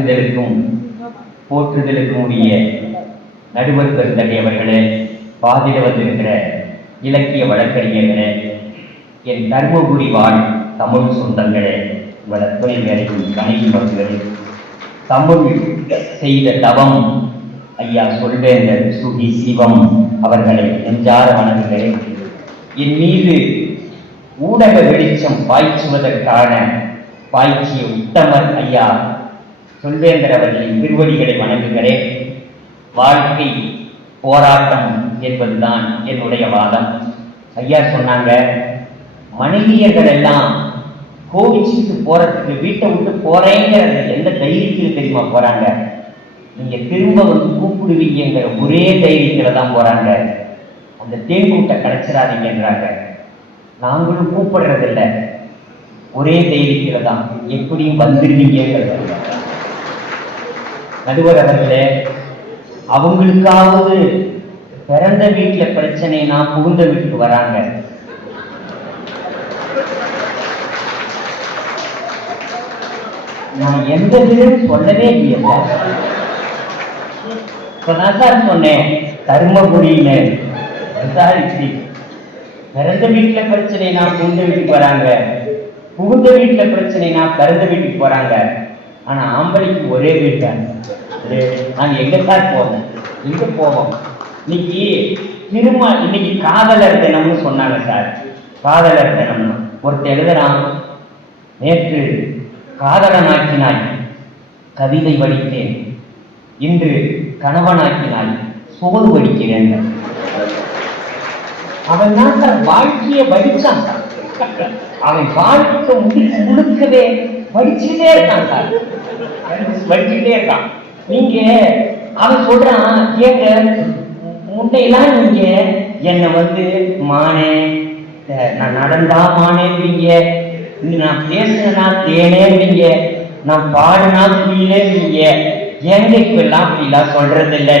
வணங்குதலுக்கும் போற்றுதலுக்கும் உரிய நடுவர் பெருந்தகை அவர்களே, பாதிட வந்திருக்கிற இலக்கிய வழக்கறிஞர்களே, என் தர்மபுரி வாழ் தமிழ் சொந்தங்களே, உங்கள் அத்தனை வேலையும் கணிதர்களே, தமிழ் செய்த தவம் ஐயா சொல்வேந்தர் சுகி சிவம் அவர்களை நெஞ்சார வணங்குகிறேன். என் மீது ஊடக வெளிச்சம் பாய்ச்சுவதற்கான பாய்ச்சிய உத்தமர் ஐயா சொல்வேந்தர் அவர்களின் திருவடிகளை வணங்குகிறேன். வாழ்க்கை போராட்டம் என்பதுதான் என்னுடைய வாதம். ஐயா சொன்னாங்க, மனைவியர்கள் எல்லாம் கோவிச்சுட்டு போறதுக்கு வீட்டை விட்டு போறேங்கிற எந்த தைரியத்தில் தெரியுமா போறாங்க? நீங்க திரும்ப வந்து கூப்பிடுவீங்கிற ஒரே தைரியத்துல தான் போறாங்க. அந்த தேன்கூட்டை கிடைச்சிடாதீங்கன்றாங்க. நாங்களும் கூப்பிடுறதில்லை, ஒரே தைரியத்துல தான் எப்படியும் வந்துருவீங்கிறது. நடுவர் அவர்களே, அவங்களுக்காவது பிறந்த வீட்டுல பிரச்சனைனா புகுந்த வீட்டுக்கு வராங்க. நான் எந்த வீடும் சொல்லவே இல்லையா? இப்பதான் சார் சொன்னேன், தர்மபுரியில பிறந்த வீட்டுல பிரச்சனைனா புகுந்த வீட்டுக்கு வராங்க, புகுந்த வீட்டுல பிரச்சனைனா பிறந்த வீட்டுக்கு போறாங்க. ஆனா ஆம்பளைக்கு ஒரே வீட்டு. நாங்க எங்க சார் போவோம், எங்க போவோம்? இன்னைக்கு காதலர் தினம்னு சொன்னாங்க சார். காதலர் தினம்னு ஒருத்தர் எழுதுறான், நேற்று காதலனாக்கினாய் கவிதை வடித்தேன், இன்று கணவனாக்கினாய் சோறு வடிக்கிறேன். அவன் தான் சார் வாழ்க்கையை வடிச்சான் சார். அவன் வாழ்க்கை முழுக்கவே வடிச்சுட்டே இருக்கான் சார், வடிச்சுட்டே இருக்கான். நீங்க அவன் சொல்றான், ஏங்க முன்னையெல்லாம் நீங்க என்னை வந்து மானே, நான் நடந்தா மானேன்றீங்க, நான் பேசுனா தேனேன்றீங்க, நான் பாடுனா புரியலேன்றீங்க, ஏங்க இப்ப எல்லாம் அப்படிலாம் சொல்றது இல்லை.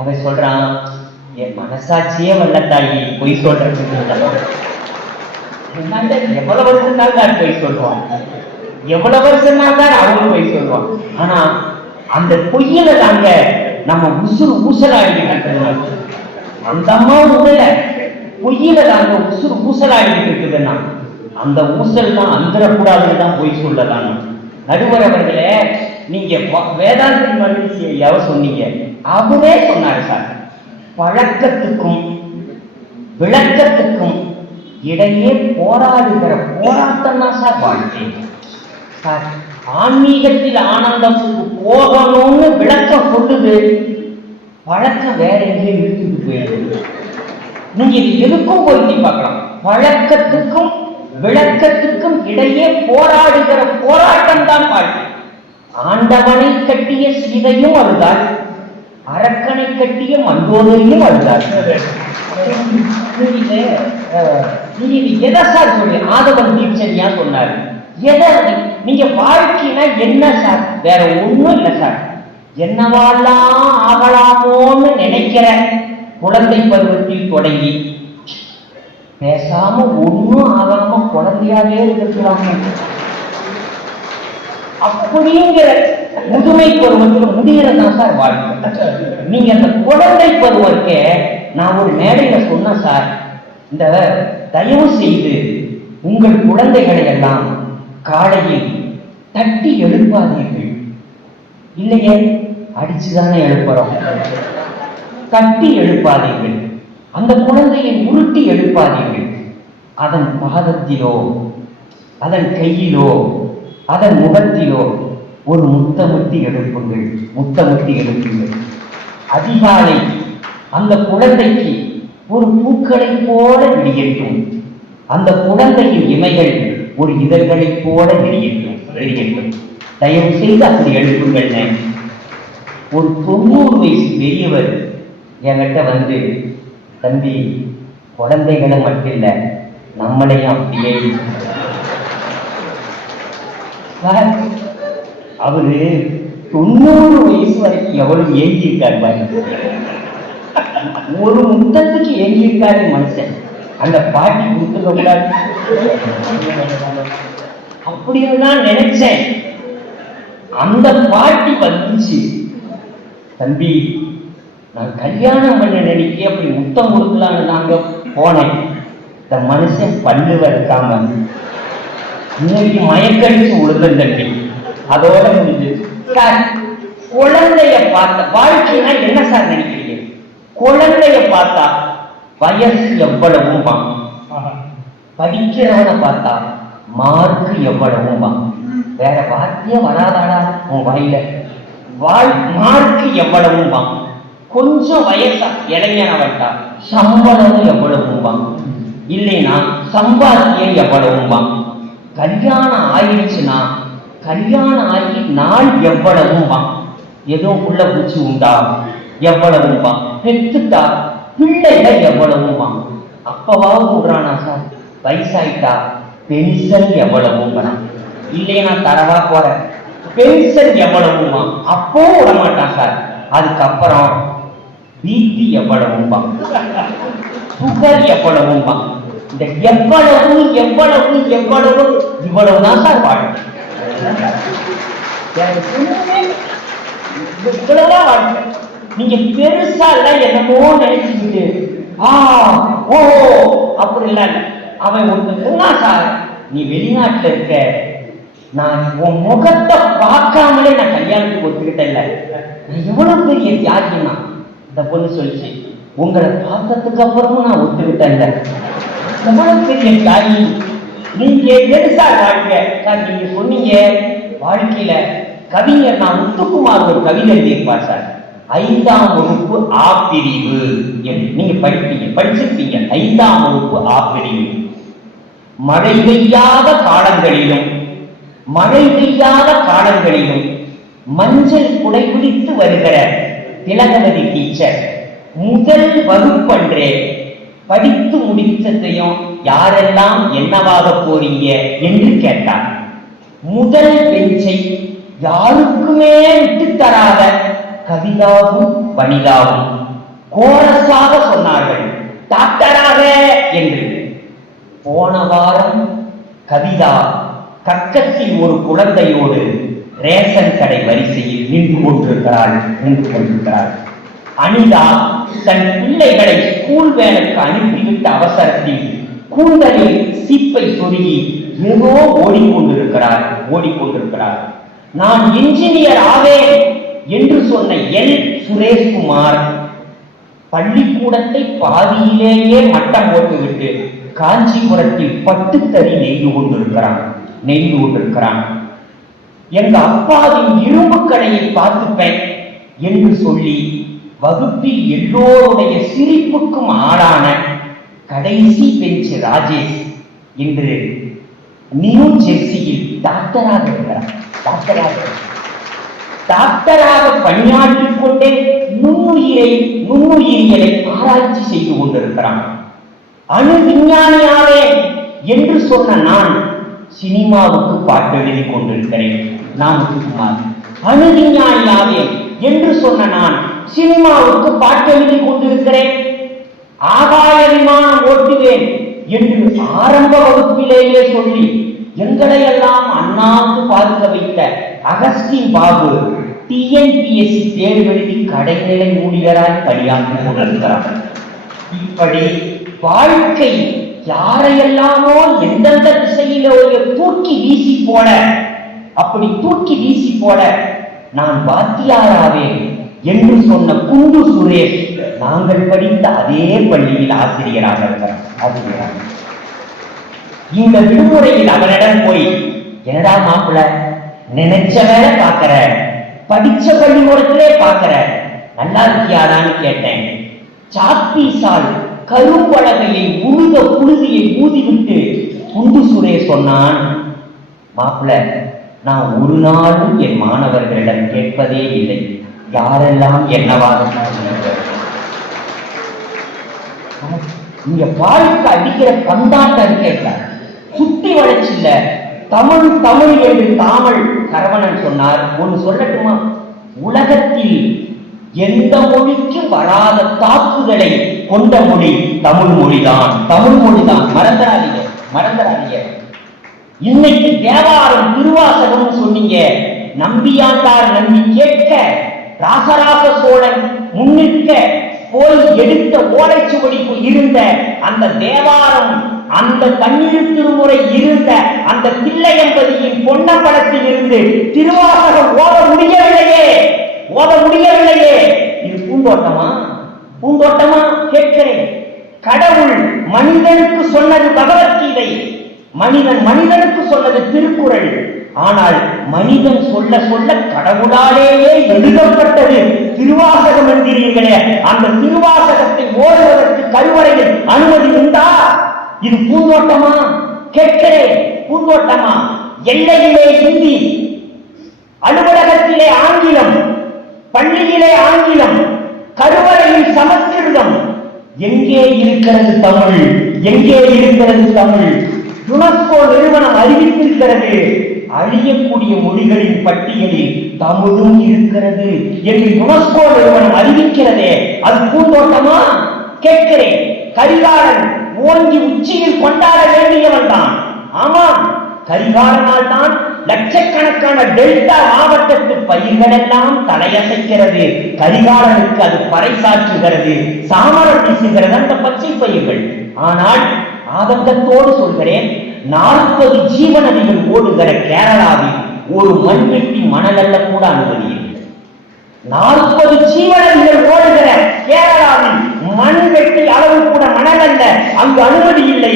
அவன் சொல்றான், என் மனசாட்சியே வல்லத்தாயி பொய் சொல்றதுக்கு எவ்வளவு வருஷம் தான் பொய் சொல்லுவான், எவ்வளவு வருஷம் தான் அவனும் பொய் சொல்லுவான். ஆனா அந்த பொய்யில தாங்க நம்ம உசுறு ஊசலாடிக்கிட்டு, அந்த அம்மா உடல பொய்யில தாங்க உசுறு ஊசலாடிக்கிட்டு இருக்குதுன்னா அந்த ஊசல் தான் அந்தரக்கூடாதுன்னு தான் பொய் சொல்லலாம். நடுவர் அவர்களே, நீங்க வேதாந்தி மகிழ்ச்சி ஐயாவ சொன்னீங்க, அவரே சொன்னாரு சார், பழக்கத்துக்கும் விளக்கத்துக்கும் இடையே போராடுகிற போராட்டம் தான் சார் வாழ்க்கை. சார், ஆன்மீகத்தில் ஆனந்தத்துக்கு போகணும்னு விளக்கம் சொல்லுது, பழக்கம் வேற எங்கேயும் இழுத்துட்டு போயிருக்கு. நீங்க இது எதுக்கும் பொருத்தி பார்க்கலாம். பழக்கத்துக்கும் விளக்கத்துக்கும் இடையே போராடுகிற போராட்டம் தான் வாழ்க்கை. ஆண்டவனை கட்டிய சீதையும் அழுதாள், அரக்கனை கட்டிய மண்டோதரியும் அழுதாள். எதை சார் சொல்லி ஆதவன் தீட்சணியா சொன்னாரு? எதை நீங்க வாழ்க்கைனா என்ன சார்? வேற ஒண்ணும் இல்லை சார். என்னவாலாம் ஆகலாமோன்னு நினைக்கிற குழந்தை பருவத்தில் தொடங்கி பேசாம ஒண்ணும் ஆகாம குழந்தையாவே இருக்கலாம் அப்படிங்கிற முதுமை பருவத்தில் முடிகிறதான் சார் வாழ்க்கை. நீங்க அந்த குழந்தை பருவத்தை நான் ஒரு மேடையில சொன்னேன் சார், இந்த தயவு செய்து உங்கள் குழந்தைகளை எல்லாம் காலையில் தட்டி எழுப்பாதீர்கள். இல்லையே, அடிச்சுதானே எழுப்புறோம். தட்டி எழுப்பாதீர்கள், அந்த குழந்தையை உருட்டி எழுப்பாதீர்கள். அதன் பாதத்திலோ அதன் கையிலோ அதன் முகத்திலோ ஒரு முத்தமுத்தி எழுப்புங்கள், முத்தமுத்தி எழுப்புங்கள். அதிகாலை அந்த குழந்தைக்கு ஒரு பூக்களை போல விடியட்டும், அந்த குழந்தையின் இமைகள் ஒரு இதழ்களை போல விடியட்டும். தயவு செய்து அப்படி எழுப்புங்கள். ஒரு 90 வயசு பெரியவர் என்கிட்ட வந்து, தம்பி, குழந்தைகளை மட்டும் இல்லை நம்மளையும் அப்படியே. அவரு 90 வயசு வரைக்கும் எவ்வளவு ஏங்கியிருக்காரு பாருங்க. ஒரு முத்தத்துக்கு ஏங்கியிருக்காரு மனுஷன். அந்த பாட்டி கொடுத்துக்க கூடாது அப்படின்னு தான் நினைச்சேன். அந்த பாட்டி வந்துச்சு, தம்பி நான் கல்யாணம் பண்ண நினைக்க அப்படி முத்தம் கொடுக்கலான்னு நாங்க போனேன். இந்த மனுஷன் பல்லு வளர்க்காம இன்னைக்கு மயக்கடிச்சு உழுந்த தம்பி. அதோட முடிஞ்சு. சார், குழந்தைய பார்த்த வாழ்க்கைனா என்ன சார் நினைக்கிறீங்க? குழந்தைய பார்த்தா வயசு எவ்வளவும் வாங்க, படிக்கிறவனை பார்த்தா மார்க்கு எவ்வளவும் வாங்க. வேற வார்த்தையே வராதாடா உன் வாயில. மார்க்கு எவ்வளவும் வாங்க. கொஞ்சம் வயசா இளைஞனவட்டா சம்பளம் எவ்வளவும் வாங்க, இல்லைன்னா சம்பாத்தியம் எவ்வளவும் வாங்க. கல்யாணம் ஆயிடுச்சுன்னா கல்யாணம் ஆகி நாள் எவ்வளவும் வாங்க. ஏதோ உள்ள பூச்சி உண்டா எவ்வளவும் வாங்க. பெற்றுட்டா பிள்ளைகள் எவ்வளவும் வாங்க. அப்பவாவும் விடுறானா சார்? வயசாயிட்டா பென்ஷன் எவ்வளவும் வேணாம், இல்லைன்னா தரவா போற பென்ஷன் எவ்வளவும் வாங்க. அப்போ விடமாட்டான் சார். அதுக்கப்புறம் பிபி எவ்வளவும் வாங்க, சுகர் எவ்வளவும் வாங்க. இந்த எவ்வளவு எவ்வளவு எவ்வளவு இவ்வளவுதான் சார் வாழ்க்கை. இவ்வளவுதான் வாழ்க்கை. நீங்க பெருசா இல்ல என்னமோ நினைச்சுக்கிட்டு ஓ அப்படி இல்ல. அவன் ஒண்ணு சொன்னா சார், நீ வெளிநாட்டுல இருக்க, நான் உன் முகத்தை பார்க்காமலே நான் கல்யாணத்துக்கு ஒத்துக்கிட்டேன். நான் எவ்வளவு பெரிய தியாகினா இந்த பொண்ணு சொல்லிச்சு, உங்களை பார்த்ததுக்கு அப்புறமும் நான் ஒத்துக்கிட்டேன். எவ்வளவு பெரிய தியாகி நீங்க. பெருசா வாழ்க்கை சார். நீங்க சொன்னீங்க வாழ்க்கையில கவிஞர் நான் முத்துக்குமார் ஒரு கவிதை எழுதியிருப்பார் சார். 5ஆம் வகுப்பு ஆ பிரிவு. நீங்க படிச்சிருப்பீங்க. 5ஆம் வகுப்பு ஆ பிரிவு. மழை பெய்யாத காலங்களிலும் மஞ்சள் குடை பிடித்து வருகிற திலகவதி டீச்சர் முதல் வகுப்பன்றே படித்து முடித்ததையும் யாரெல்லாம் என்னவாக போறீங்க என்று கேட்டார். முதல் பெஞ்சை யாருக்குமே விட்டு தராத கவிதாவும் வனிதாவும் கோரஸாக சொன்னார்கள் டாக்டராக என்று. போன வாரம் கவிதா கக்கத்தில் ஒரு குழந்தையோடு ரேஷன் கடை வரிசையில் நின்று கொண்டிருக்கிறாள். அனிதா தன் பிள்ளைகளை ஸ்கூல் வேலைக்கு அனுப்பிவிட்ட அவசரத்தில் கூந்தலில் சீப்பை சொருகி ஏதோ ஓடிக்கொண்டிருக்கிறார். நான் இன்ஜினியர் ஆவேன் என்று சொன்ன எல் சுரேஷ்குமார் பள்ளிக்கூடத்தை பாதியிலேயே மட்டம் போட்டுவிட்டு காஞ்சிபுரத்தில் பட்டுத்தறி நெய்து கொண்டிருக்கிறான். எங்க அப்பாவின் இரும்பு கடையை பார்த்துப்பேன் என்று சொல்லி வகுப்பில் எல்லோருடைய சிரிப்புக்கும் ஆளான கடைசி பெஞ்ச் ராஜேஷ் இன்று நியூ ஜெர்சியில் டாக்டராக பணியாற்றிக் கொண்டே நுண்ணுயிரியலை ஆராய்ச்சி செய்து கொண்டிருக்கிறான். அணு விஞ்ஞானியாவே என்று சொன்ன நான் சினிமாவுக்கு பாட்டு எழுதி கொண்டிருக்கிறேன். நாமக்குமார் அணு விஞ்ஞானியாவே என்று சொன்ன நான் சினிமாவுக்கு பாட்டு எழுதி கொண்டிருக்கிறேன். ஆகாய விமானம் ஓட்டுவேன் என்று ஆரம்ப வகுப்பிலேயே சொல்லி எங்களை எல்லாம் அண்ணாந்து பார்க்க வைத்த அகஸ்டின் பாபு டிஎன்பிஎஸ்சி தேர்வு எழுதி கடைநிலை ஊழியராய் பணியாற்றிக் கொண்டிருக்கிறார். இப்படி வாழ்க்கை யாரையெல்லாமோ எந்தெந்த திசையிலோ தூக்கி வீசி போட நான் வாத்தியாராவேன் என்று சொன்ன குண்டு சுரேஷ் நாங்கள் படித்த அதே பள்ளியில் ஆசிரியராக இருக்கிறார். இந்த விடுமுறையில் அவனிடம் போய், என்னடா மாப்பிள்ள நினைச்ச வேலை பார்க்கிற, படிச்ச பள்ளிக்கூடத்திலே பார்க்கிற, நல்லா இருக்கியாதான்னு கேட்டேன். சாப்பீசால் கரும்பலகையை உழுத புழுதியை ஊதிவிட்டு குண்டு சுரேஷ் சொன்னான், மாப்பிள்ள நான் ஒரு நாளும் என் மாணவர்களிடம் கேட்பதே இல்லை யாரெல்லாம் என்னவாக. இங்க வாழ்க்கை அடிக்கிற பந்தாட்டம் கேட்க சுத்தி வளர்ச்சி இல்ல. தமிழ் என்று தாமல் கரவணன் சொன்னார். ஒன்று சொல்லட்டுமா? உலகத்தில் எந்த மொழிக்கும் வராத தாக்குதலை கொண்ட மொழி தமிழ் மொழிதான். மறந்துடாதீங்க. இன்னைக்கு தேவாரம் திருவாசகம் சொன்னீங்க, நம்பியாண்டார் நம்பி கேட்க ராசராச சோழன் முன்னிற்க போய் எடுத்த ஓலைச்சுவடிக்குள் இருந்த அந்த தேவாரம், அந்த தண்ணீர் திருமுறை இருந்த அந்த தில்லையம்பதியின் பொன்னப்படத்தில் இருந்து திருவாசகம் ஓத முடியவில்லையே. இது பூந்தோட்டமா? கேட்கிறேன். கடவுள் மனிதனுக்கு சொன்னது பகவத்கீதை, மனிதனுக்கு சொன்னது திருக்குறள். ஆனால் மனிதன் சொல்ல சொல்ல கடவுளாலேயே எழுதப்பட்டது திருவாசகம் என்கிறீர்களே, அந்த திருவாசகத்தை ஓடுவதற்கு கருவறையில் அனுமதி உண்டா? இது பூந்தோட்டமா? கேட்கிறேன். பூந்தோட்டமா? எல்லையிலே இந்தி, அலுவலகத்திலே ஆங்கிலம், பள்ளியிலே ஆங்கிலம், கருவறையில் சமஸ்கிருதம். எங்கே இருக்கிறது தமிழ்? யுனெஸ்கோ நிறுவனம் அறிவித்திருக்கிறது, அழியக்கூடிய மொழிகளின் பட்டியலில் தமிழும் இருக்கிறது என்று யுனெஸ்கோ நிறுவனம் அறிவிக்கிறதே, அது பூந்தோட்டமா? கேட்கிறேன். கரிகாலன் ஓங்கி உச்சியில் கொண்டாட வேண்டியவன் தான். ஆமாம், கரிகாலனால் தான் லட்சக்கணக்கான டெல்டா மாவட்டத்து பயிர்கள் எல்லாம் தலையசைக்கிறது. கரிகாலனுக்கு அது பறைசாற்றுகிறது, சாமரம் வீசுகிறது அந்த பச்சை பயிர்கள். ஆனால் ஆதங்கத்தோடு சொல்கிறேன், 40 ஜீவநதிகள் ஓடுகிற கேரளாவில் ஒரு மண்வெட்டி மணலல்ல கூட அனுமதி இல்லை. 40 ஜீவநதிகள் ஓடுகிற கேரளாவில் மண்வெட்டி அளவு கூட மணலல்ல, அங்கு அனுமதி இல்லை.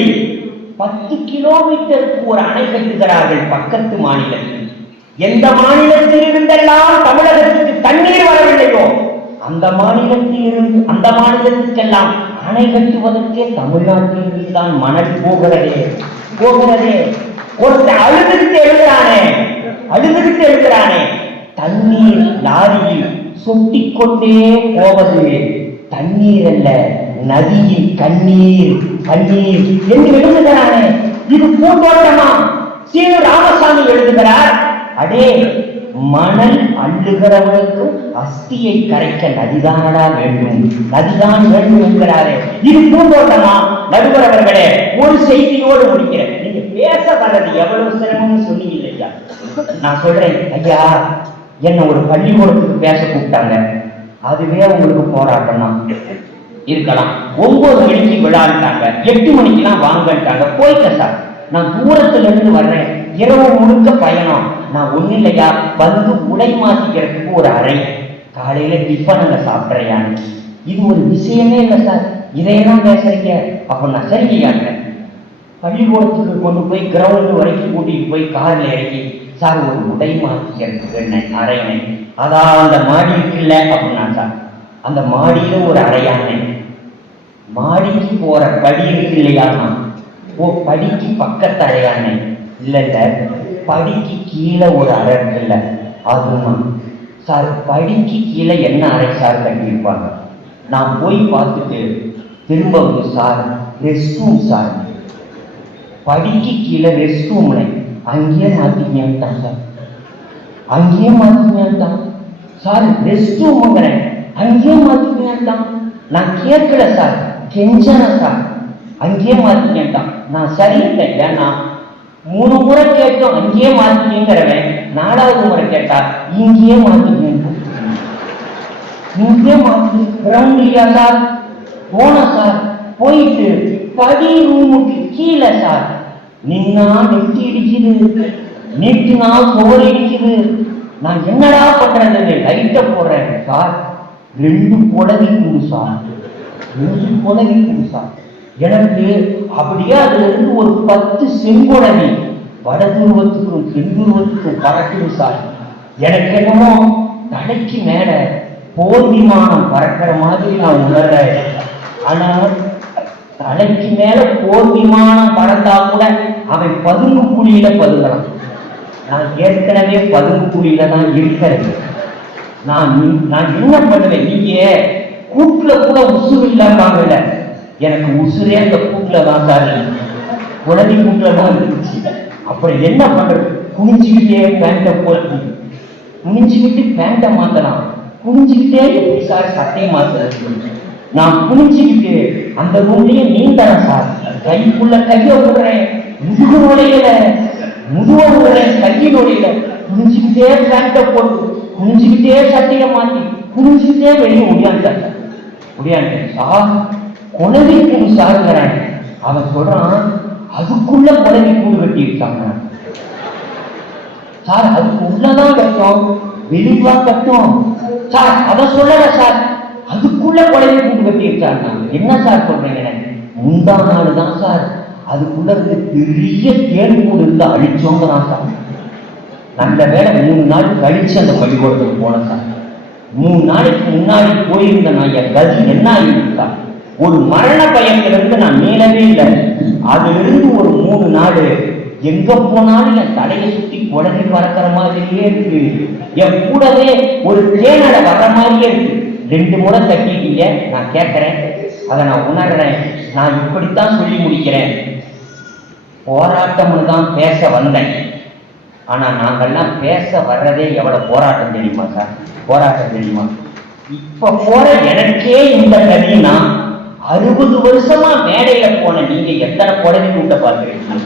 10 கிலோமீட்டருக்கு ஒரு அணை கட்டுகிறார்கள் பக்கத்து மாநிலத்தில். எந்த மாநிலத்தில் இருந்தெல்லாம் தமிழகத்துக்கு தண்ணீர் வரவில்லையோ அந்த மாநிலத்துக்கெல்லாம் அணை கட்டுவதற்கே தமிழ்நாட்டில் இருந்துதான் மணல் போகிறதே. ஒருத்தர் அழுதுகிட்டு எழுதுகிறானே, தண்ணீர் லாரியில் சொட்டிக்கொண்டே போவது தண்ணீர் அல்ல, நதியில் கண்ணீர் என்று எழுதுகிறானே, இது பூந்தோட்டமா? சீனு ராமசாமி எழுதுகிறார், அடே மணல் அள்ளுகிறவனுக்கு அஸ்தியை கரைக்க நதிதானடா வேண்டும் என்கிறாரே, இது பூந்தோட்டமா? நடுவர் அவர்களே, ஒரு செய்தியோடு முடிக்கிறேன். நீங்க பேச வர்றது எவ்வளவு சிரமம்னு சொல்லி இல்லையா? நான் சொல்றேன், ஐயா என்ன ஒரு பள்ளிக்கூடத்துக்கு பேச கூப்பிட்டாங்க, அதுவே உங்களுக்கு போராட்டம் தான் இருக்கலாம். 9 மணிக்கு விழாட்டாங்க, 8 மணிக்கெல்லாம் வாங்கட்டாங்க. போயிட்ட சார், நான் தூரத்துல இருந்து வர்றேன், இரவு முழுக்க பயணம். நான் ஒண்ணு இல்லையா, வந்து உடை மாத்திக்கிறதுக்கு ஒரு அறை, காலையில டிஃபன் அங்க சாப்பிட்றையான்னு. இது ஒரு விஷயமே இல்லை சார், இதையெல்லாம் பேசுறீங்க. அப்ப நான் சரிங்க, பள்ளிக்கூடத்துக்கு கொண்டு போய் கிரவுண்டு வரைக்கும் கூட்டிட்டு போய் கார்ல இறக்கி, சார் ஒரு உடை மாத்திக்கிறதுக்கு என்ன அறையினை, அதான் அந்த மாடி இருக்குல்ல அப்படின்னா, சார் அந்த மாடியில ஒரு அறையானே, மாடிக்கு போற படி இருக்கு இல்லையானா, படிக்கு பக்கத்து அறையானே, இல்ல படிக்கு கீழே ஒரு அறை இருக்குல்ல அதுமா. சார் படிக்கு கீழே என்ன அறை சார் கட்டியிருப்பாங்க? நான் போய் பார்த்துட்டு திரும்ப வந்து, சார் ரெஸ்ட் ரூம் சார், படிக்கு கீழே ரெஸ்ட் ரூம் அங்கேயே மாத்திக்கிட்டான் சார், சார் ரெஸ்ட் ரூம்ங்கிறேன், அங்கேயே மாத்திக்கிட்டான். நான் கேட்கல சார், கெஞ்சன சார், அங்கேயே மாத்திக்கிட்டான். நான் சரியில்லை, ஏன்னா 3 முறை கேட்டோம் அங்கேயே மாத்திக்கிறவன், 4வது முறை கேட்டா இங்கேயே மாத்திக்க கிரவுண்ட் இல்லையா சார்? போன சார், போயிட்டு படி ரூமுக்கு கீழே சார் நின்னா நெத்தி இடிக்குது, நீட்டுனா சோறு இடிக்குது. நான் என்னடா பண்றது? லைட்ட போடுறேன் சார், 2 புடவை கூடு சார். எனக்கு அப்படியே அதுல இருந்து ஒரு 10 செங்கோடவி வடதுருவத்துக்கும் தென்துருவத்துக்கும் பறக்குது சார். எனக்கு என்னமோ தலைக்கு மேல போர் விமானம் பறக்கிற மாதிரி நான் உணர்றேன். ஆனா தலைக்கு மேல போர் விமானம் பறந்தா கூட அவன் பதுங்கு குழியில பதுங்கலாம். நான் ஏற்கனவே பதுங்கு குழியில தான் இருக்கிறேன். நான் என்ன பண்ணுவேன்? நீங்க கூட்டுல கூட உசுறு இல்லாம, எனக்கு உசுரே அந்த கூட்டுல தான் சார், உடனே கூட்டுல தான் இருந்துச்சு. அப்புறம் என்ன பண்றது? குனிஞ்சுக்கிட்டே பேண்ட்டை போட்டு, குனிஞ்சுக்கிட்டு பேண்ட்டை மாத்தலாம், குனிஞ்சுக்கிட்டே எப்படி சார் சட்டையை மாத்துறது? நான் குனிஞ்சுக்கிட்டு அந்த ரூம்லயே நீந்தறேன் சார், கைக்குள்ள கைய விடுறேன், முதுகு நுழையில, முதுக விடுறேன், கையை நுழையில, குனிஞ்சுக்கிட்டே பேண்ட போட்டு, குனிஞ்சுக்கிட்டே சட்டையை மாட்டி, குனிஞ்சுக்கிட்டே வெளியே முடியாண்டான். சார் குழந்தை கூடு சாருங்கிறான். அவன் சொல்றான், அதுக்குள்ள குழந்தை கூடு கட்டி இருக்காங்க சார். அதுக்கு உள்ளதான் கட்டும், வெளிவா கட்டும் சார். அதை சொல்லல சார், அதுக்குள்ள குழந்தை கூடு கட்டி இருக்காங்க. என்ன சார் சொல்றீங்க? முந்தா நாடு தான் சார் அதுக்குள்ள இருந்து பெரிய தேன் கூடு இருந்து அழிச்சோங்கிறான் சார். நல்ல வேலை 3 நாள் கழிச்சு அந்த பள்ளிக்கூடத்துக்கு போனேன் சார். 3 நாளைக்கு முன்னாடி போயிருந்த நான் என் கதி என்ன ஆகிருக்கா, ஒரு மரண பயத்திலிருந்து நான் மீளவே இல்லை. அதிலிருந்து ஒரு 3 நாள் எங்க போனாலும் என் தலையை சுத்தி குழந்தை பறக்கிற மாதிரியே இருக்கு. என் கூடவே ஒரு தேனடை வர்ற மாதிரியே இருக்கு. 2 முறை தட்டிட்டீங்க. நான் கேட்கிறேன், அதை நான் உணர்றேன். நான் இப்படித்தான் சொல்லி முடிக்கிறேன். போராட்டம்னு தான் பேச வந்தேன். ஆனா நாங்கள்லாம் பேச வர்றதே எவ்வளவு போராட்டம் தெரியுமா சார்? போராட்டம் தெரியுமா? இப்ப போற எனக்கே இந்த கதினா 60 வருஷமா மேடையில போன நீங்க எத்தனை குழந்தை கூட்ட பார்த்துருக்கீங்க?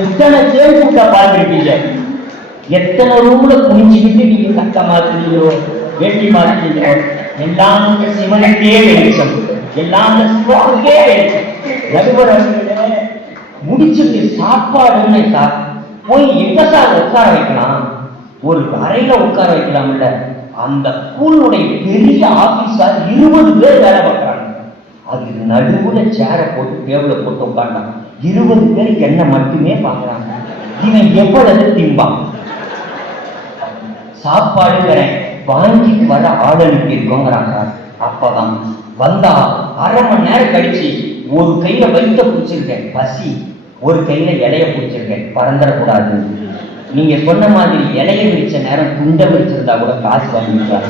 எத்தனை தேன் கூட்ட பார்த்துருக்கீங்க? எத்தனை ரூம்ல குனிஞ்சுக்கிட்டு நீங்க சட்ட மாத்துறீங்களோ, வேட்டி மாத்துறீங்களோ? எல்லாம் சிவனுக்கே வெளிச்சம், எல்லாம் சிவனுக்கே வெளிச்சம். நடுவர்களே முடிச்சுட்டு சாப்பாடுன்னு சார் போய் எங்க சார் உட்கார வைக்கலாம்? ஒரு அறையில உட்கார வைக்கலாம்ல. அந்த ஸ்கூலுடைய பெரிய ஆபீஸார் 20 பேர் வேலை பார்க்கறாங்க. அதுக்கு நடுவுல சேரை போட்டு டேபிள போட்டு உட்கார்ந்தாங்க. 20 பேர் என்ன மட்டுமே பார்க்கறாங்க. இவன் எவ்வளவு திம்பான்? சாப்பாடுங்கிறேன், வாங்கிட்டு வர ஆள் அனுப்பி இருக்கோங்கிறாங்க. அப்பதான் வந்தா 1/2 மணி நேரம் கழிச்சு ஒரு கையில வைத்த பிடிச்சிருக்கேன் பசி, ஒரு கையில இலைய பிடிச்சிருக்கேன் பறந்துடக்கூடாது. நீங்க சொன்ன மாதிரி இலைய விரிச்ச நேரம் துண்டை விரிச்சிருந்தா கூட காசு வாங்கிருக்காரு.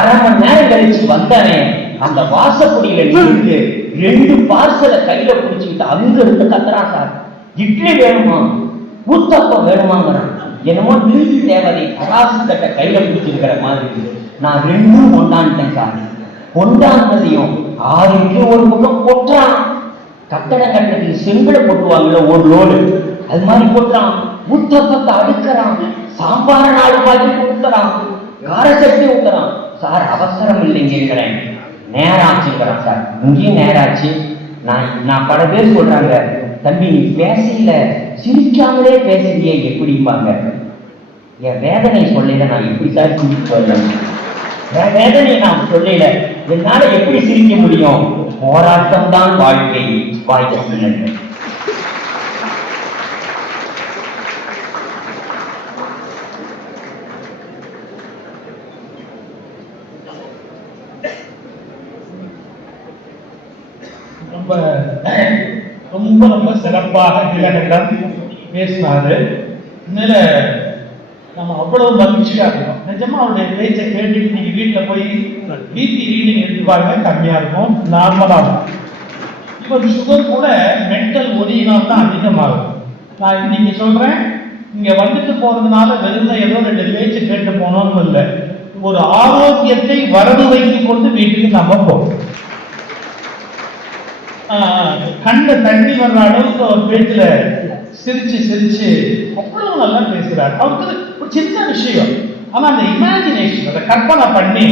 1/2 மணி நேரம் கழிச்சு வந்தவன் அந்த வாசப்படியில இருந்து 2 பார்சலை கையில பிடிச்சுக்கிட்டு அங்க இருந்து கத்துறான், சார் இட்லி வேணுமா, ஊத்தப்பம் வேணுமாங்கிறான். என்னமோ நீதி தேவதை பராசு கட்ட கையில பிடிச்சிருக்கிற மாதிரி. நான் 2ம் கொண்டாண்டேன் சார். கொண்டாந்ததையும் 6 இட்லி ஒரு பக்கம் கொட்டுறான். கட்டடம் கட்டத்துக்கு செங்கலை போட்டுவாங்கல்ல ஒரு லோடு, அது மாதிரி போட்டுறான். ஊத்தப்பத்தை அடுக்கிறான், சாம்பார 4 பாக்கெட் ஊத்துறான், கார சட்னி ஊத்துறான். சார் அவசரம் இல்லைங்கிறேன், நேராச்சுங்கிறான். சார் இங்கேயும் நேராச்சு. நான் பல பேர் சொல்றாங்க, தம்பி நீ பேசல, சிரிக்காமலே பேசுறியே எப்படிப்பாங்க. என் வேதனை சொல்லல, நான் எப்படி சார் சிரிச்சு வரேன்? என் வேதனை நான் சொல்லல, என்னால எப்படி சிரிக்க முடியும்? போராட்டம் தான் வாழ்க்கை. வாழ்க்கை ரொம்ப ரொம்ப சிறப்பாக திலகண்டம் பேசினாரு. உண்மையில நம்ம அவ்வளவு மகிழ்ச்சியா இருக்கும். நிஜமா அவருடைய பேச்சை கேட்டுட்டு நீங்க வீட்டுல போய் பிபி ரீடிங் எடுத்துப்பாங்க, கம்மியா இருக்கும், நார்மலா இருக்கும். இப்போ சுகர் கூட மென்டல் ஒரியினால் தான் அதிகமாகும். நான் இன்னைக்கு சொல்றேன், இங்க வந்துட்டு போறதுனால வெறும் ஏதோ 2 பேச்சு கேட்டு போனோம்னு இல்லை, ஒரு ஆரோக்கியத்தை வரவு வைத்துக் கொண்டு வீட்டுக்கு நம்ம போறோம். கண்ட தண்ணி வர்ற அளவுக்கு அவர் பேச்சுல சிரிச்சு சிரிச்சு அவ்வளவு நல்லா பேசுறாரு. அவருக்கு ஒரு சின்ன விஷயம், ஆனா அந்த இமேஜினேஷன், அதை கற்பனை பண்ணி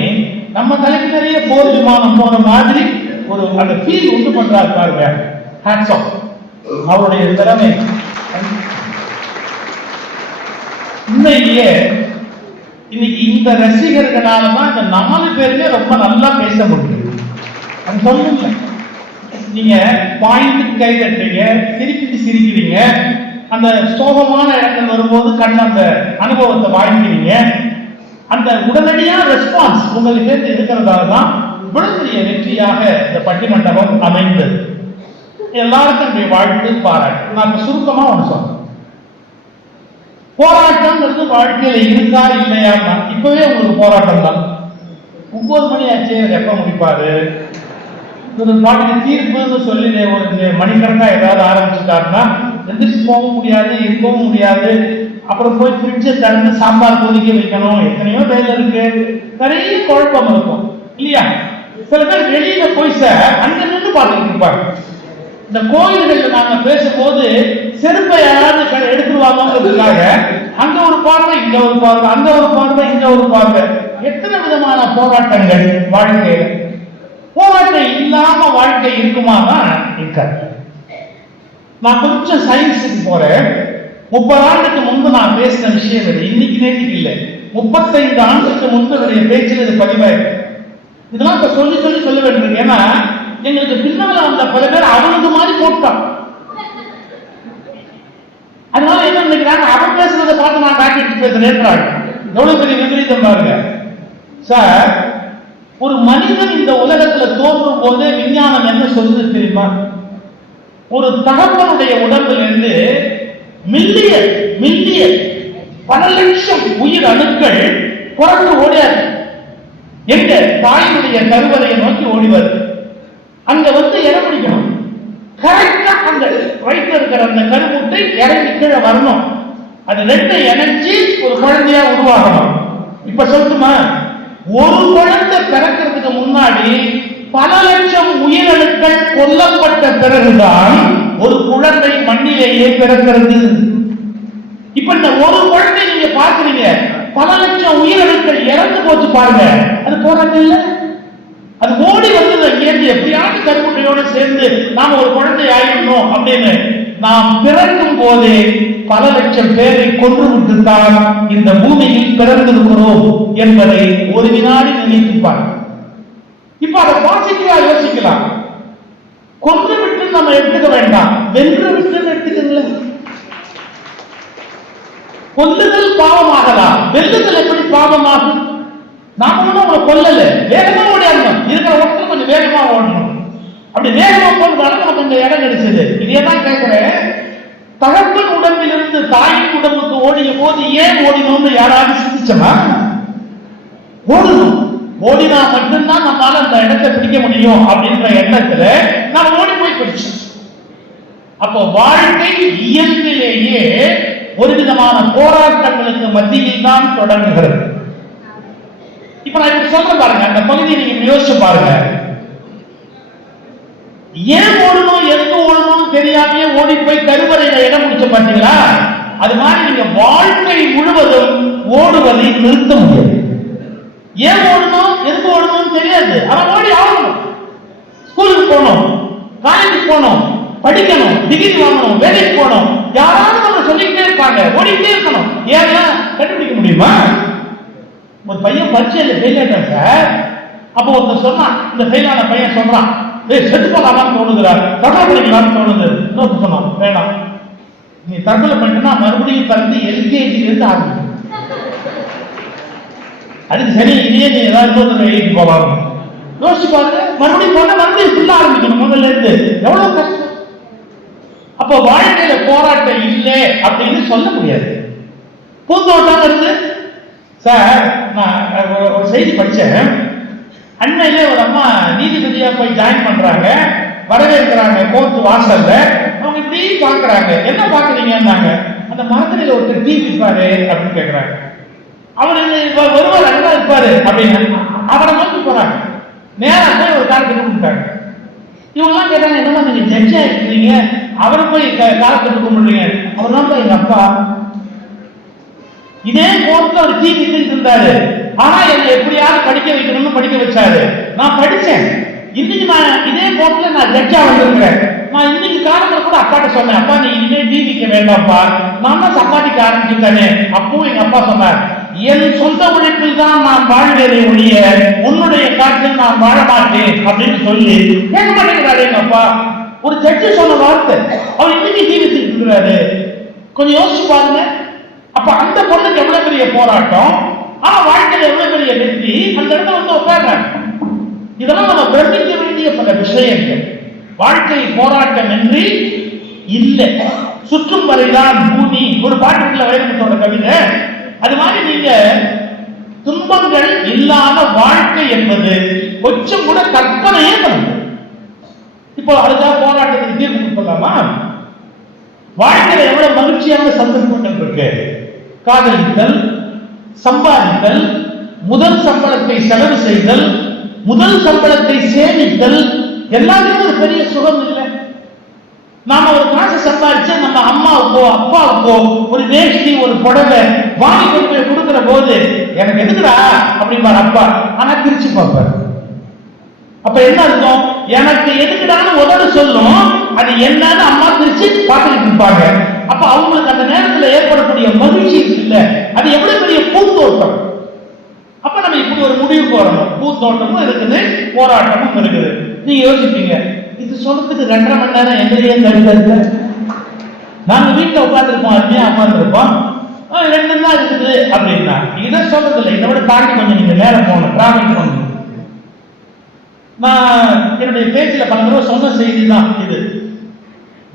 நம்ம தலைக்கு நிறைய போர் விமானம் போற மாதிரி ஒரு அந்த ஃபீல் உண்டு பண்றாரு பாருங்க. ஹேட்ஸ் ஆஃப் அவருடைய திறமை. உண்மையிலேயே இன்னைக்கு இந்த ரசிகர்களாலதான் இந்த 4 பேருமே ரொம்ப நல்லா பேச முடியும். அது சொல்லுங்க, நீங்க பாயிண்ட் கை தட்டுறீங்க, சிரிக்கிறீங்க, அந்த சோகமான இடங்கள் வரும்போது கண் அந்த அனுபவத்தை வாழ்க்கிறீங்க. அந்த உடனடியான ரெஸ்பான்ஸ் உங்களுக்கு இருக்கிறதால தான் இவ்வளவு பெரிய வெற்றியாக இந்த பட்டிமண்டபம் அமைந்தது. எல்லாருக்கும் வாழ்த்து பாராட்டு. நான் சுருக்கமா ஒன்று சொல்றேன், போராட்டம்ங்கிறது வாழ்க்கையில இருக்கா இல்லையா? இப்பவே உங்களுக்கு போராட்டம் தான். 9 மணி ஆச்சு, எப்ப முடிப்பாரு? ஒரு பாட்டுக்கு தீர்ப்புன்னு சொல்லி ஒரு மணிக்கணக்கா ஏதாவது ஆரம்பிச்சுட்டாருன்னா எந்திரிச்சு போகவும் முடியாது, இருக்கவும் முடியாது. அப்புறம் போய் ஃப்ரிட்ஜை திறந்து சாம்பார் கொதிக்க வைக்கணும், எத்தனையோ வேலை இருக்கு, நிறைய குழப்பம் இருக்கும் இல்லையா? சில பேர் வெளியில போய் அங்க நின்று பார்த்துட்டு இருப்பாங்க. இந்த கோயில்கள் நாங்க பேசும்போது செருப்பை யாராவது எடுத்துருவாங்கிறதுக்காக அங்க ஒரு பார்வை, இங்க ஒரு பார்வை, அங்க ஒரு பார்வை, இங்க ஒரு பார்வை. எத்தனை விதமான போராட்டங்கள் வாழ்க்கையில. போராட்டம் இல்லாம வாழ்க்கை இருக்குமானா இருக்காது. நான் கொஞ்சம் சயின்ஸுக்கு போறேன். 30 ஆண்டுக்கு முன்பு நான் பேசின விஷயம் இது. இன்னைக்கு நேற்றுக்கு இல்லை, 35 ஆண்டுக்கு முன்பு என்னுடைய பேச்சில் இது பதிவாயிருக்கு. இதெல்லாம் இப்ப சொல்லி சொல்லி சொல்ல வேண்டும். ஏன்னா எங்களுக்கு பின்னால அந்த பல பேர் அவனுக்கு மாதிரி போட்டான். அதனால என்ன நினைக்கிறாங்க, அவன் பேசுறதை பார்த்து நான் காட்டி பேசுறேன். எவ்வளவு பெரிய விபரீதம் பாருங்க சார். ஒரு மனிதன் இந்த உலகத்துல தோன்றும் போதே விஞ்ஞானம் என்ன சொல்லுது தெரியுமா? ஒரு தகப்பனுடைய உடம்பில் இருந்து மில்லியன் மில்லியன் பல லட்சம் உயிர் அணுக்கள் புறந்து ஓடியாது. எங்க தாயினுடைய கருவறையை நோக்கி ஓடிவார். அங்க வந்து இடம் பிடிக்கணும். கரெக்டா அந்த வயிற்றுல இருக்கிற அந்த கருமுட்டை இறங்கி கீழே வரணும். அது ரெண்டு இணைஞ்சி ஒரு குழந்தையா உருவாகணும். இப்ப சொல்லுமா, ஒரு குழந்தை பிறக்கிறதுக்கு முன்னாடி பல லட்சம் உயிரணுக்கள் கொல்லப்பட்ட பிறகுதான் ஒரு குழந்தை மண்ணிலேயே பிறக்கிறது. இப்ப இந்த ஒரு குழந்தை நீங்க பாக்குறீங்க, பல லட்சம் உயிரணுக்கள் இறந்து போச்சு பாருங்க. அது போராட்டம் இல்ல? அது ஓடி வந்தது இயற்கை. எப்படியாவது கருமுட்டையோடு சேர்ந்து நாம ஒரு குழந்தை ஆயிடணும் அப்படின்னு நாம் பிறக்கும் போதே பல லட்சம் பேரை கொன்று விட்டுத்தான் இந்த பூமியில் பிறந்திருக்கிறோம் என்பதை ஒரு வினாடி நினைத்துப்பார். இப்ப அதை பாசிட்டிவா யோசிக்கலாம். கொன்று விட்டு நம்ம எடுத்துக்க வேண்டாம், வென்று விட்டு எடுத்துக்கல. கொல்லுதல் பாவமாகலாம், வெல்லுதல் எப்படி பாவமாகும்? நாம ஒன்றும் உங்களை கொல்லல, வேகமா ஓடியாடணும். இருக்கிற ஒருத்தர் கொஞ்சம் வேகமா ஓடணும். அப்படி வேகமா போனதால நமக்கு கொஞ்சம் இடம் கிடைச்சது. இதையெல்லாம் கேட்கிறேன். தகப்பன் உடம்பிலிருந்து தாயின் உடம்புக்கு ஓடிய போது ஏன் ஓடினோம்னு யாராவது சிந்திச்சமா? ஓடணும். ஓடினா மட்டும்தான் நம்மளால அந்த இடத்தை பிடிக்க முடியும் அப்படின்ற எண்ணத்துல நான் ஓடி போய் பிடிச்சேன். அப்போ வாழ்க்கை இயற்கையிலேயே ஒரு விதமான போராட்டங்களுக்கு மத்தியில் தான் தொடங்குகிறது. இப்ப நான் இப்ப சொல்ற பாருங்க, அந்த பகுதியை நீங்க யோசிச்சு பாருங்க. ஏன் ஓடணும், எங்க ஓடணும் தெரியாமையே ஓடி போய் கருவறையில இடம் முடிச்ச பாத்தீங்களா? அது மாதிரி நீங்க வாழ்க்கை முழுவதும் ஓடுவதை நிறுத்த முடியாது. ஏன் ஓடணும், எதுக்கு ஓடணும் தெரியாது, அவன் ஓடி ஆகணும். ஸ்கூலுக்கு போகணும், காலேஜுக்கு போகணும், படிக்கணும், டிகிரி வாங்கணும், வேலைக்கு போகணும். யாராவது நம்ம சொல்லிக்கிட்டே இருப்பாங்க, ஓடிக்கிட்டே இருக்கணும். ஏன்னா கண்டுபிடிக்க முடியுமா? ஒரு பையன் பரீட்சையில ஃபெயில் ஆயிட்டான் சார். அப்போ ஒருத்தர் சொன்னான், இந்த ஃபெயிலான பையன் சொல்றான், செத்து போகலாமான்னு தோணுகிறார், தற்கொலை பண்ணிக்கலாம்னு தோணுது. இன்னொரு சொன்னான், வேணாம், நீ தற்கொலை பண்ணிட்டா மறுபடியும் பிறந்து எல்கேஜில இருந்து ஆரம்பிக்கும். அதுக்கு சரி, இனியே நீ ஏதாவது இன்னொரு எழுதி போகலாம். யோசிச்சு பாருங்க, மறுபடியும் போனா மறுபடியும் ஃபுல்லா ஆரம்பிக்கணும் முதல்ல இருந்து. எவ்வளவு கஷ்டம். அப்போ வாழ்க்கையில போராட்டம் இல்லை அப்படின்னு சொல்ல முடியாது. பூந்தோட்டம் இருந்து சார், நான் ஒரு செய்தி படிச்சேன். அன்னையிலே ஒரு அம்மா நீதிபதியா போய் ஜாயின் பண்றாங்க, வரவேற்கிறாங்க கோர்ட் வாசல்ல. அவங்க இப்படி பாக்குறாங்க, என்ன பாக்குறீங்கன்னாங்க. அந்த மரத்துல ஒருத்தர் டீ விற்பாரு அப்படின்னு கேட்கிறாங்க. அவரு ஒருவர் அண்ணா இருப்பாரு அப்படின்னு அவரை நோக்கி போறாங்க. நேரா போய் ஒரு காலத்துக்கு கும்பிட்டாங்க. இவங்க எல்லாம் கேட்டாங்க, என்னமா நீங்க ஜட்ஜா இருக்கிறீங்க, அவரை போய் காலத்துக்கு கும்பிடுறீங்க? அவர் தான் எங்க அப்பா. இதே கோர்ட்ல ஒரு டீ வித்துட்டு இருந்தாரு. ஆனா என்னை எப்படியாவது படிக்க வைக்கணும்னு படிக்க வச்சாரு. நான் படிச்சேன். இன்னைக்கு நான் இதே கோர்ட்ல நான் ஜட்ஜா வந்திருக்கிறேன். நான் இன்னைக்கு காலத்துல கூட அப்பாட்ட சொன்னேன், அப்பா நீ இனிமே டீ விற்க வேண்டாம்ப்பா, நான் தான் சப்பாத்திக்க ஆரம்பிச்சுட்டானே. அப்பவும் எங்க அப்பா சொன்னார், என் சொந்த உழைப்பில் தான் நான் வாழ்வேனே ஒழிய உன்னுடைய காற்றில் நான் வாழ மாட்டேன் அப்படின்னு சொல்லி கேட்க மாட்டேங்கிறாரு எங்க அப்பா. ஒரு ஜட்ஜி சொன்ன வார்த்தை, அவர் இன்னைக்கு டீ வித்துட்டு இருக்கிறாரு. கொஞ்சம் யோசிச்சு பாருங்க. அப்ப அந்த பொண்ணுக்கு எவ்வளவு பெரிய போராட்டம், ஆனா வாழ்க்கையில எவ்வளவு பெரிய வெற்றி. அந்த இடத்துல வந்து உட்கார்றாங்க. இதெல்லாம் நம்ம பிரமிக்க வேண்டிய பல விஷயங்கள். வாழ்க்கை போராட்டம் என்று இல்லை. சுற்றும் வரைதான் பூமி, ஒரு பாட்டுக்குள்ள வைரமுத்தோட கவிதை. அது மாதிரி நீங்க துன்பங்கள் இல்லாத வாழ்க்கை என்பது கொஞ்சம் கூட கற்பனையே பண்ணுங்க. இப்போ அதுக்காக போராட்டத்துக்கு தீர்வு கொடுக்கலாமா? வாழ்க்கையில எவ்வளவு மகிழ்ச்சியான சந்தர்ப்பங்கள் இருக்கு. காதலித்தல், சம்பாதித்தல், முதல் சம்பளத்தை செலவு செய்தல், முதல் சம்பளத்தை சேமித்தல், எல்லாருக்கும் ஒரு பெரிய சுகம் இல்லை. நாம ஒரு காசு சம்பாதிச்சு நம்ம அம்மாவுக்கோ அப்பாவுக்கோ ஒரு வேஷ்டி ஒரு புடவை வாங்கி கொண்டு போய் கொடுக்கிற போது எனக்கு எதுக்குடா அப்படிம்பாரு அப்பா, ஆனா பிரிச்சு பார்ப்பாரு. அப்ப என்ன அர்த்தம்? எனக்கு எதுக்குடான்னு உதவி சொல்லும், அது என்னன்னு அம்மா பிரிச்சு பார்த்துட்டு இருப்பாங்க. அப்ப அவங்களுக்கு அந்த நேரத்தில் ஏற்படக்கூடிய மகிழ்ச்சி இல்ல, அது எவ்வளவு பெரிய பூந்தோட்டம். அப்ப நம்ம இப்படி ஒரு முடிவுக்கு வரணும். பூந்தோட்டமும் இருக்குது, போராட்டமும் இருக்குது. நீங்க யோசிப்பீங்க, இது சொல்றதுக்கு 2.5 மணி நேரம் எங்களையே தடுக்கிறது. நாங்க வீட்டுல உட்காந்துருப்போம், அருமையா உட்காந்துருப்போம், 2 தான் இருக்குது அப்படின்னா இதை சொல்றது இல்லை. இதை விட தாண்டி கொஞ்சம் நீங்க நேரம் போகணும், டிராவல் பண்ணணும். நான் என்னுடைய பேச்சில பல தடவை சொன்ன செய்தி தான் இது.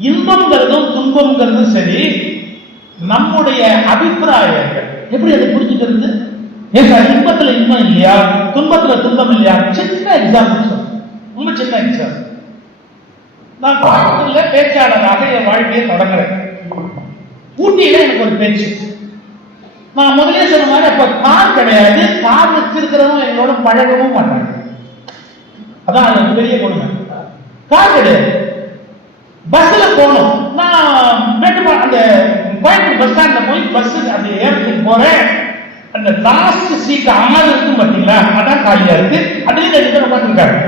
இன்பங்கிறதும் துன்பங்கிறதும் சரி, நம்முடைய அபிப்பிராயங்கள் எப்படி அதை புரிஞ்சுக்கிறது? ஏன் சார் இன்பத்துல இன்பம் இல்லையா, துன்பத்துல துன்பம் இல்லையா? சின்ன எக்ஸாம்பிள் சார், ரொம்ப சின்ன எக்ஸாம்பிள். நான் கோயம்புத்தூர்ல பேச்சாளராக என் வாழ்க்கையை தொடங்குறேன். ஊட்டியில எனக்கு ஒரு பேச்சு. நான் முதலே சொன்ன மாதிரி அப்ப கார் கிடையாது, கார் வச்சிருக்கிறவங்க எங்களோட பழகவும் மாட்டாங்க. அதான் அது பெரிய கொடுமை. கார் கிடையாது, பஸ்ல போகணும். நான் அந்த கோயம்புத்தூர் பஸ் ஸ்டாண்ட்ல போய் பஸ் அந்த ஏறத்துக்கு போறேன். அந்த லாஸ்ட் சீட் அம்மாது இருக்கும் பாத்தீங்களா, அதான் காலியா இருக்கு. அதுலயும் 2 பேர் உட்காந்துருக்காங்க.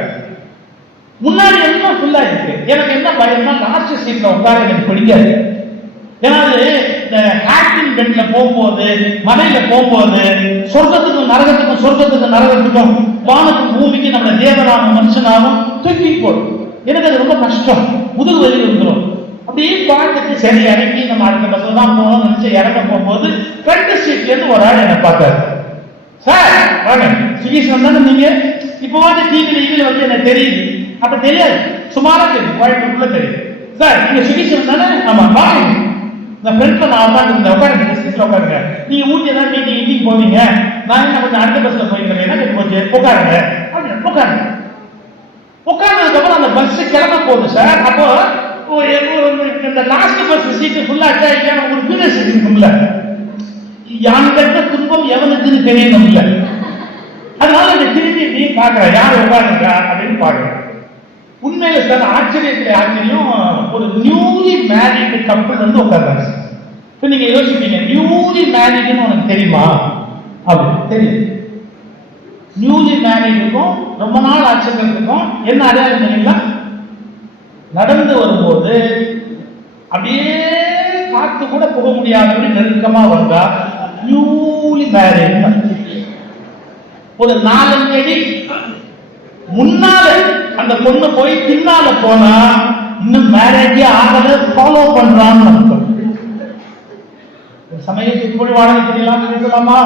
முன்னாடி எல்லாம் ஃபுல்லா இருக்கு. எனக்கு என்ன பயம்னா லாஸ்ட் சீட்ல உட்கார எனக்கு பிடிக்காது. ஏன்னா இந்த ஹேப்பின் பெட்ல போகும்போது, மலையில போகும்போது, சொர்க்கத்துக்கும் நரகத்துக்கும், சொர்க்கத்துக்கும் நரகத்துக்கும், வானத்துக்கும் பூமிக்கு நம்மள தேவனாகவும் மனுஷனாகவும் தூக்கி போடும். எனக்கு அது ரொம்ப கஷ்டம், முதுகு வலி வந்துடும். அப்படியே பார்த்துட்டு சரி இறங்கி நம்ம அடுத்த பஸ்ல தான் போகணும்னு நினைச்சு இறங்க போகும்போது ஃப்ரண்ட் சீட்ல இருந்து ஒரு ஆள் என்னை பார்த்தாரு. சார் வாங்க, சுகீஸ்வரன் தானே நீங்க? இப்போ வந்து டிவில வந்து எனக்கு தெரியுது. அப்ப தெரியாது, சுமாரா தெரியும், கோயம்புத்தூர்ல தெரியும். சார் நீங்க சுகீஸ்வரன் தானே? ஆமா வாங்க. இந்த ஃப்ரெண்ட்ல நான் உட்காந்து உட்காருங்க, சீட்ல உட்காருங்க. நீங்க ஊட்டி ஏதாவது மீட்டிங் போவீங்க, நான் என்ன கொஞ்சம் அடுத்த பஸ்ல போயிருக்கேன், என்ன போச்சு, உட்காருங்க அப்படின்னு உட்காருங்க. உட்கார்ந்ததுக்கு அப்புறம் அந்த பஸ் கிளம்ப போகுது சார். அப்போ இந்த லாஸ்ட் பஸ் சீட்டு ஃபுல்லா ஆச்சா, ஒரு பீனஸ் இருக்கும்ல, யான்கிட்ட துன்பம் எவனுக்குன்னு தெரியணும்ல. அதனால இந்த திரும்பி நீ பாக்குற யார் உட்காருங்க அப்படின்னு பாக்குறேன். உண்மையில சார் ஆச்சரியத்துல ஆச்சரியம், ஒரு நியூலி மேரிடு கப்பல் வந்து உட்கார்றாங்க. இப்ப நீங்க யோசிப்பீங்க, நியூலி மேரிடுன்னு உனக்கு தெரியுமா அப்படின்னு? தெரியும். நியூலி மேரிடுக்கும் ரொம்ப நாள் ஆச்சரியத்துக்கும் என்ன அடையாளம் தெரியுங்களா? நடந்து வரும்போது அப்படியே காத்து கூட போக முடியாதபடி நெருக்கமா வந்தா நியூலி மேரிட். ஒரு 4 அடி முன்னால அந்த பொண்ணு போய் பின்னால போனா இன்னும் மேரேஜே ஆகல, ஃபாலோ பண்றான்னு அர்த்தம். சமய சொற்பொழிவாளர் தெரியலாம் பேசலாமா?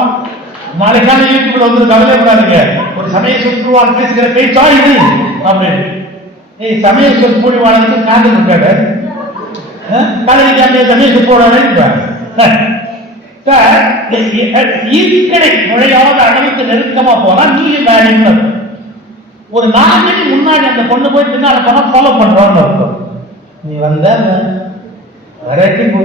நாளைக்கான யூடியூப்ல வந்து கவலைப்படாதீங்க, ஒரு சமய சொற்பொழிவாளர் பேசுகிற பேச்சா இது அப்படின்னு. ஏய், சமய சொற்பொழிவாளருக்கு காதல் இருக்காரு, காதலிக்காம சமய சொற்பொழிவாளர் ஈர்க்கடை நுழையாத அளவுக்கு நெருக்கமா போனா நீங்க மேரிட். ஒரு 4 அடி முன்னாடி அந்த பொண்ணு போய் பின்னால போனா ஃபாலோ பண்றோம்னு அர்த்தம். நீ வந்த வெரைட்டி போ,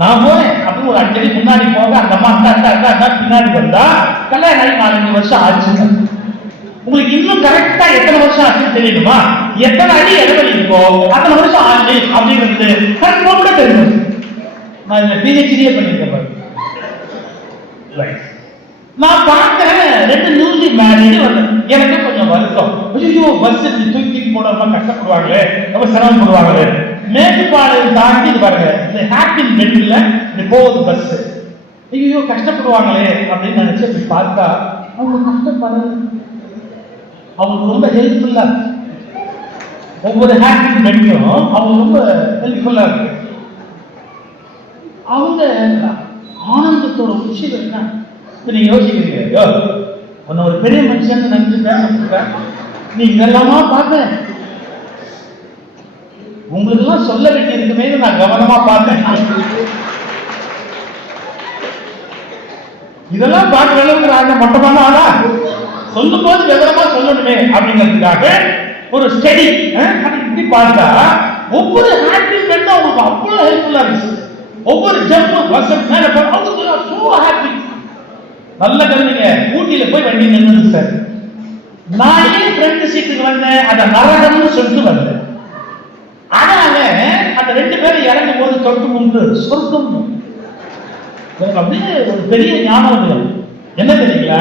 நான் போறேன் அப்படின்னு ஒரு 5 அடி முன்னாடி போக அந்த அம்மா அக்கா பின்னாடி வந்தா கல்யாணம் ஆகி 4-5 வருஷம் ஆச்சுங்க. உங்களுக்கு இன்னும் கரெக்டா எத்தனை வருஷம் ஆச்சுன்னு தெரியணுமா? எத்தனை அடி இடைவெளி இருக்கோ அத்தனை வருஷம் ஆச்சு அப்படிங்கிறது கரெக்டா தெரியும். நான் இந்த பிஹெச்டியே பண்ணிருக்கேன். நான் பார்க்கிறேன் 2 நியூலி மேரிடு வந்து எனக்கு கொஞ்சம் வருத்தம். ஐயோ பஸ் தூக்கி போடாம கஷ்டப்படுவாங்களே, ரொம்ப சிரமப்படுவாங்களே. மேட்டுப்பாளைய தாண்டி பாருங்க, இந்த ஹேப்பின் பெட்ல இது போகுது பஸ். ஐயோ கஷ்டப்படுவாங்களே அப்படின்னு நினைச்சு பார்த்தா அவங்க கஷ்டப்படுறது, அவங்களுக்கு ரொம்ப ஹெல்ப்ஃபுல்லா இருக்கு. ஒவ்வொரு ஹேப்பின் பெட்டும் அவங்க ரொம்ப ஹெல்ப்ஃபுல்லா இருக்கு. அவங்க ஆனந்தத்தோட உச்சிகள் என்ன? நீங்க யோசிக்கிறீங்க, உன்ன ஒரு பெரிய மனுஷன் நினைச்சு பேச, நீ இதெல்லாமா பார்த்தேன், உங்களுக்கு எல்லாம் சொல்ல வேண்டிய இருக்குமே நான் கவனமா பார்த்தேன். இதெல்லாம் பார்க்கிற அளவுக்கு நான் மொட்டமான ஆளா? சொல்லும் போது விவரமா சொல்லணுமே அப்படிங்கிறதுக்காக ஒரு ஸ்டடி இப்படி பார்த்தா ஒவ்வொரு ஹேப்பிங் பெண்ணும் அவங்களுக்கு அவ்வளவு ஹெல்ப்ஃபுல்லா இருந்துச்சு. ஒவ்வொரு ஜம்பும் பஸ் மேல அவங்க சோ ஹாப்பி. நல்ல கவனிங்க, ஊட்டியில போய் வண்டி நின்று சார், நான் ஏன் ஃப்ரண்ட் சீட்டுக்கு வந்தேன், அதை நரகம்னு சொல்லிட்டு வந்தேன். அதனால அந்த 2 பேரும் இறங்கும் போது தொட்டு முன்று சொர்க்கம். எனக்கு அப்படியே ஒரு பெரிய ஞானம். என்ன தெரியுங்களா,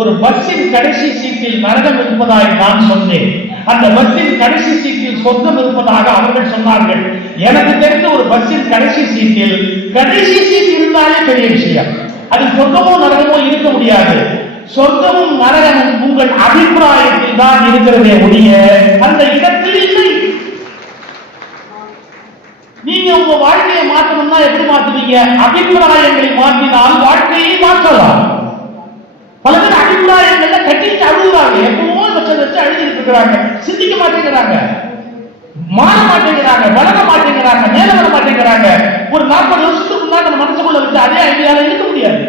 ஒரு பஸ்ஸின் கடைசி சீட்டில் நரகம் இருப்பதாக நான் சொன்னேன், அந்த பஸ்ஸின் கடைசி சீட்டில் சொர்க்கம் இருப்பதாக அவர்கள் சொன்னார்கள். எனக்கு தெரிந்த ஒரு பஸ்ஸின் கடைசி சீட்டில் கடைசி சீட் இருந்தாலே பெரிய விஷயம். அது சொர்க்கமோ நரகமோ இருக்க முடியாது. சொர்க்கமும் நரகமும் உங்கள் அபிப்பிராயத்தில் தான் இருக்கிறதே ஒழிய அந்த இடத்தில் இல்லை. நீங்க உங்க வாழ்க்கையை மாற்றணும்னா எப்படி மாற்றுவீங்க? அபிப்பிராயங்களை மாற்றினால் வாழ்க்கையை மாற்றலாம். பல பேர் அபிப்பிராயங்கள்ல கட்டிட்டு அழுகுறாங்க, எப்பவோ வச்சு அழுதிட்டு இருக்கிறாங்க, சிந்திக்க மாட்டேங்கிறாங்க, மாற மாட்டேங்கிறாங்க, வளர மாட்டேங்கிறாங்க, மேல வர மாட்டேங்கிறாங்க. ஒரு 40 வருஷத்துக்கு முன்னாடி நம்ம மனசுக்குள்ள வச்சு அதே ஐடியால இருக்க முடியாது.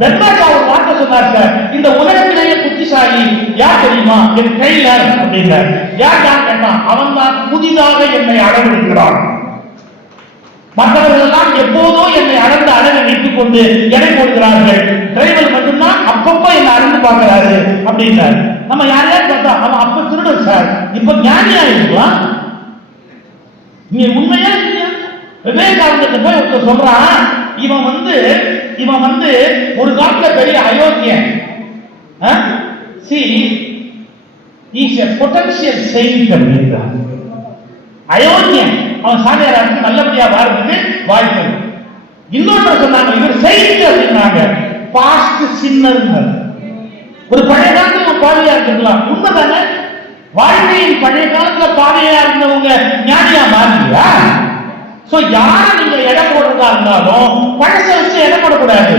பெர்னார்ட் ஒரு வார்த்தை சொன்னார் சார், இந்த உலகத்திலேயே புத்திசாலி யார் தெரியுமா? என் டெய்லர் அப்படின்னார். யார் தான் கேட்டான், அவன் தான் புதிதாக என்னை அளவெடுக்கிறான். மற்றவர்கள் எல்லாம் எப்போதோ என்னை அளந்து அளவை வைத்துக் கொண்டு எடை போடுகிறார்கள். டிரைவர் மட்டும்தான் அப்பப்ப என்னை அளந்து பார்க்கிறாரு அப்படின்னார். நம்ம யாரையாவது பார்த்தா அவன் அப்ப திருடன் சார், இப்ப ஞானியா இருக்கலாம். நீ உண்மையா இல்லையா? விவேகானந்தர் போய் ஒருத்தர் சொல்றான், இவன் வந்து ஒரு காலத்துல பெரிய அயோக்கியன். See, he is a potential saint அப்படின்றான். அயோக்கியன், அவன் சாமியாருக்கு நல்லபடியா வாழ்றதுக்கு வாய்ப்பு. இன்னொரு சொன்னாங்க, இவர் செயின்ட் அப்படின்னாங்க, பாஸ்ட் சின்னர். ஒரு பழைய காலத்துல பாவியா இருக்கலாம், உண்மைதானே? வாழ்க்கையின் பழைய காலத்துல பாவியா இருந்தவங்க ஞானியா மாறியா? சோ யாரை நீங்க எடை போடுறதா இருந்தாலும் பழச வச்சு எடை போடக்கூடாது.